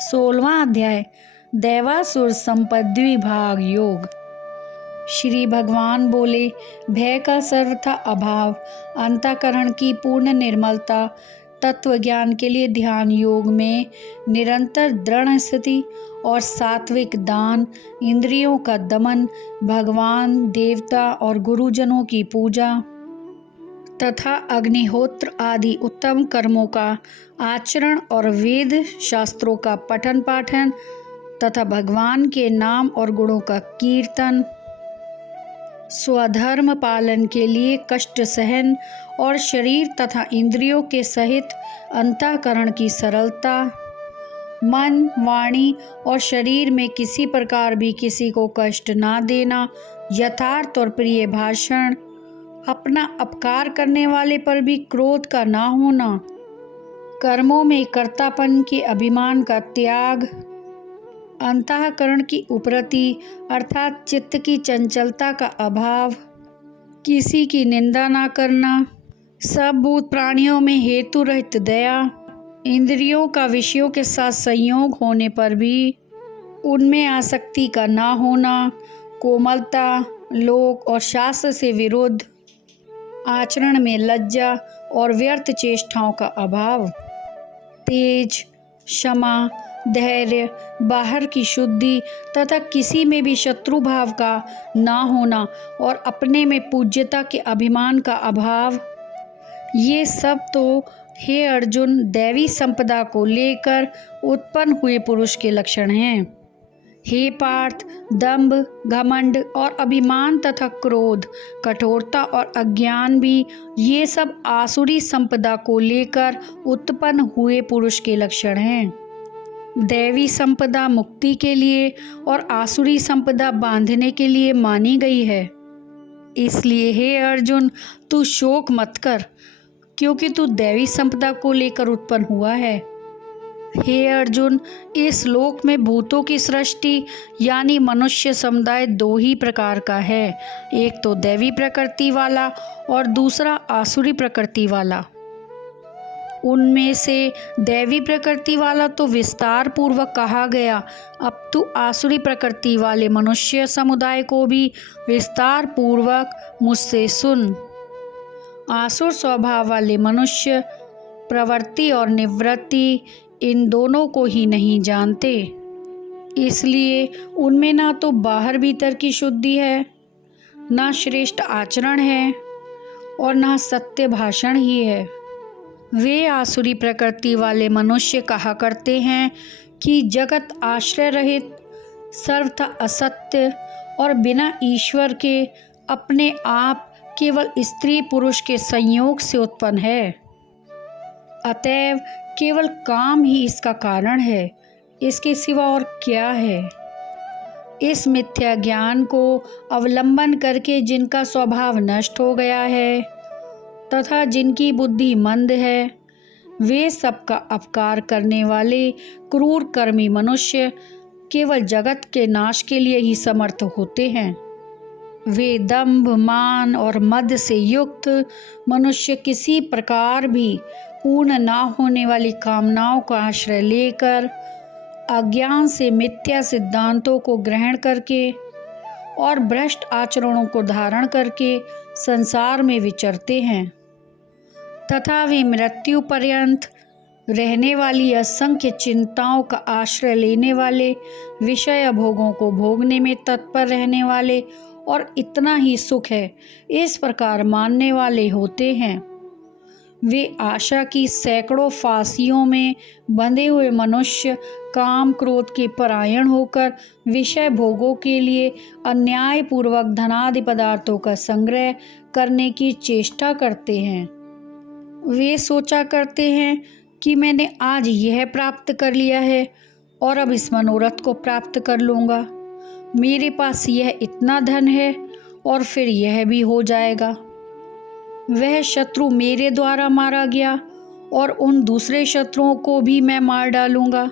16वां अध्याय दैवासुर संपद्वि भाग योग। श्री भगवान बोले, भय का सर्वथा अभाव, अंतःकरण की पूर्ण निर्मलता, तत्व ज्ञान के लिए ध्यान योग में निरंतर दृढ़ स्थिति और सात्विक दान, इंद्रियों का दमन, भगवान, देवता और गुरुजनों की पूजा तथा अग्निहोत्र आदि उत्तम कर्मों का आचरण और वेद शास्त्रों का पठन पाठन तथा भगवान के नाम और गुणों का कीर्तन, स्वधर्म पालन के लिए कष्ट सहन और शरीर तथा इंद्रियों के सहित अंतःकरण की सरलता, मन, वाणी और शरीर में किसी प्रकार भी किसी को कष्ट ना देना, यथार्थ और प्रिय भाषण, अपना अपकार करने वाले पर भी क्रोध का ना होना, कर्मों में कर्तापन के अभिमान का त्याग, अंतःकरण की उपरति अर्थात चित्त की चंचलता का अभाव, किसी की निंदा ना करना, सब भूत प्राणियों में हेतु रहित दया, इंद्रियों का विषयों के साथ संयोग होने पर भी उनमें आसक्ति का ना होना, कोमलता, लोक और शास्त्र से विरुद्ध आचरण में लज्जा और व्यर्थ चेष्टाओं का अभाव, तेज, क्षमा, धैर्य, बाहर की शुद्धि तथा किसी में भी शत्रु भाव का ना होना और अपने में पूज्यता के अभिमान का अभाव, ये सब तो हे अर्जुन दैवी संपदा को लेकर उत्पन्न हुए पुरुष के लक्षण हैं। हे पार्थ, दंभ, घमंड और अभिमान तथा क्रोध, कठोरता और अज्ञान भी ये सब आसुरी संपदा को लेकर उत्पन्न हुए पुरुष के लक्षण हैं। दैवी संपदा मुक्ति के लिए और आसुरी संपदा बांधने के लिए मानी गई है। इसलिए हे अर्जुन, तू शोक मत कर, क्योंकि तू दैवी संपदा को लेकर उत्पन्न हुआ है। हे अर्जुन, इस लोक में भूतों की सृष्टि यानी मनुष्य समुदाय दो ही प्रकार का है, एक तो दैवी प्रकृति वाला और दूसरा आसुरी प्रकृति वाला। उनमें से दैवी प्रकृति वाला तो विस्तार पूर्वक कहा गया, अब तू आसुरी प्रकृति वाले मनुष्य समुदाय को भी विस्तार पूर्वक मुझसे सुन। आसुर स्वभाव वाले मनुष्य प्रवृत्ति और निवृत्ति इन दोनों को ही नहीं जानते, इसलिए उनमें ना तो बाहर भीतर की शुद्धि है, ना श्रेष्ठ आचरण है और ना सत्य भाषण ही है। वे आसुरी प्रकृति वाले मनुष्य कहा करते हैं कि जगत आश्रय रहित, सर्वथा असत्य और बिना ईश्वर के अपने आप केवल स्त्री पुरुष के संयोग से उत्पन्न है, अतएव केवल काम ही इसका कारण है, इसके सिवा और क्या है। इस मिथ्या ज्ञान को अवलंबन करके जिनका स्वभाव नष्ट हो गया है तथा जिनकी बुद्धि मंद है, वे सबका अपकार करने वाले क्रूर कर्मी मनुष्य केवल जगत के नाश के लिए ही समर्थ होते हैं। वे दंभ, मान और मद से युक्त मनुष्य किसी प्रकार भी पूर्ण ना होने वाली कामनाओं का आश्रय लेकर अज्ञान से मिथ्या सिद्धांतों को ग्रहण करके और भ्रष्ट आचरणों को धारण करके संसार में विचरते हैं तथा वे मृत्यु पर्यंत रहने वाली असंख्य चिंताओं का आश्रय लेने वाले, विषय भोगों को भोगने में तत्पर रहने वाले और इतना ही सुख है इस प्रकार मानने वाले होते हैं। वे आशा की सैकड़ों फांसियों में बंधे हुए मनुष्य काम क्रोध के परायण होकर विषय भोगों के लिए अन्यायपूर्वक धनादि पदार्थों का संग्रह करने की चेष्टा करते हैं। वे सोचा करते हैं कि मैंने आज यह प्राप्त कर लिया है और अब इस मनोरथ को प्राप्त कर लूँगा, मेरे पास यह इतना धन है और फिर यह भी हो जाएगा। वह शत्रु मेरे द्वारा मारा गया और उन दूसरे शत्रुओं को भी मैं मार डालूंगा।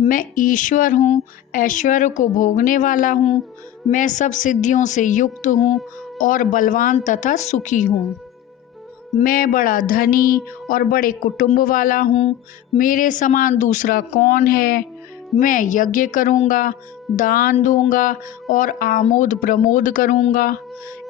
मैं ईश्वर हूँ, ऐश्वर्य को भोगने वाला हूँ, मैं सब सिद्धियों से युक्त हूँ और बलवान तथा सुखी हूँ। मैं बड़ा धनी और बड़े कुटुंब वाला हूँ, मेरे समान दूसरा कौन है। मैं यज्ञ करूँगा, दान दूंगा और आमोद प्रमोद करूँगा।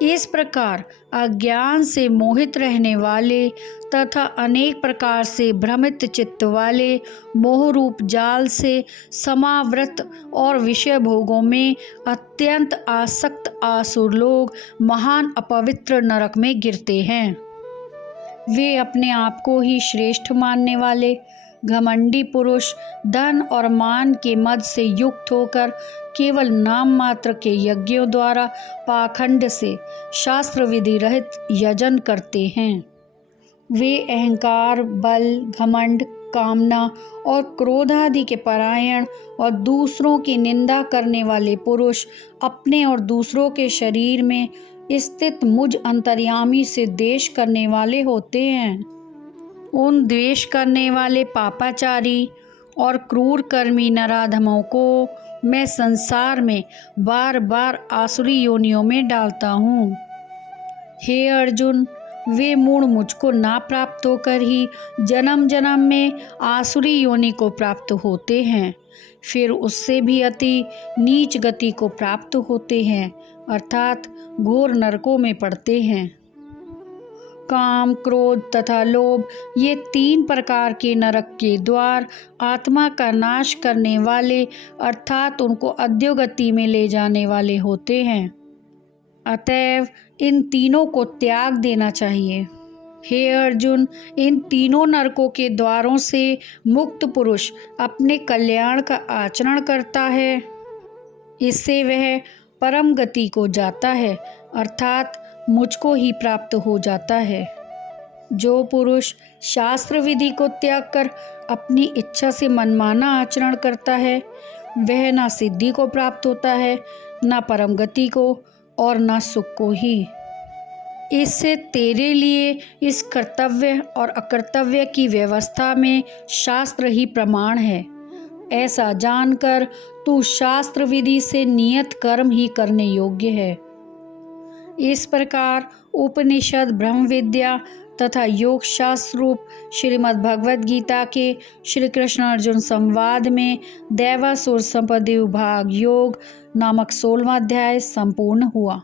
इस प्रकार अज्ञान से मोहित रहने वाले तथा अनेक प्रकार से भ्रमित चित्त वाले मोह रूप जाल से समावृत और विषय भोगों में अत्यंत आसक्त आसुर लोग महान अपवित्र नरक में गिरते हैं। वे अपने आप को ही श्रेष्ठ मानने वाले घमंडी पुरुष धन और मान के मद से युक्त होकर केवल नाम मात्र के यज्ञों द्वारा पाखंड से शास्त्र विधि रहित यजन करते हैं। वे अहंकार, बल, घमंड, कामना और क्रोध आदि के परायण और दूसरों की निंदा करने वाले पुरुष अपने और दूसरों के शरीर में स्थित मुझ अंतर्यामी से द्वेष करने वाले होते हैं। उन द्वेष करने वाले पापाचारी और क्रूर कर्मी नराधमों को मैं संसार में बार बार आसुरी योनियों में डालता हूँ। हे अर्जुन, वे मूढ़ मुझको ना प्राप्त होकर ही जन्म जन्म में आसुरी योनि को प्राप्त होते हैं, फिर उससे भी अति नीच गति को प्राप्त होते हैं, अर्थात घोर नरकों में पड़ते हैं। काम, क्रोध तथा लोभ ये 3 प्रकार के नरक के द्वार आत्मा का नाश करने वाले अर्थात उनको अधोगति में ले जाने वाले होते हैं। अतएव इन तीनों को त्याग देना चाहिए। हे अर्जुन, इन तीनों नरकों के द्वारों से मुक्त पुरुष अपने कल्याण का आचरण करता है। इससे वह परम गति को जाता है, अर्थात मुझको ही प्राप्त हो जाता है। जो पुरुष शास्त्र विधि को त्याग कर अपनी इच्छा से मनमाना आचरण करता है, वह ना सिद्धि को प्राप्त होता है, ना परम गति को और ना सुख को ही। इससे तेरे लिए इस कर्तव्य और अकर्तव्य की व्यवस्था में शास्त्र ही प्रमाण है। ऐसा जानकर तू शास्त्र विधि से नियत कर्म ही करने योग्य है। इस प्रकार उपनिषद, ब्रह्म विद्या तथा योग शास्त्र रूप श्रीमद् भगवद गीता के श्री कृष्ण अर्जुन संवाद में दैवासुर संपदि विभाग योग नामक 16वां अध्याय संपूर्ण हुआ।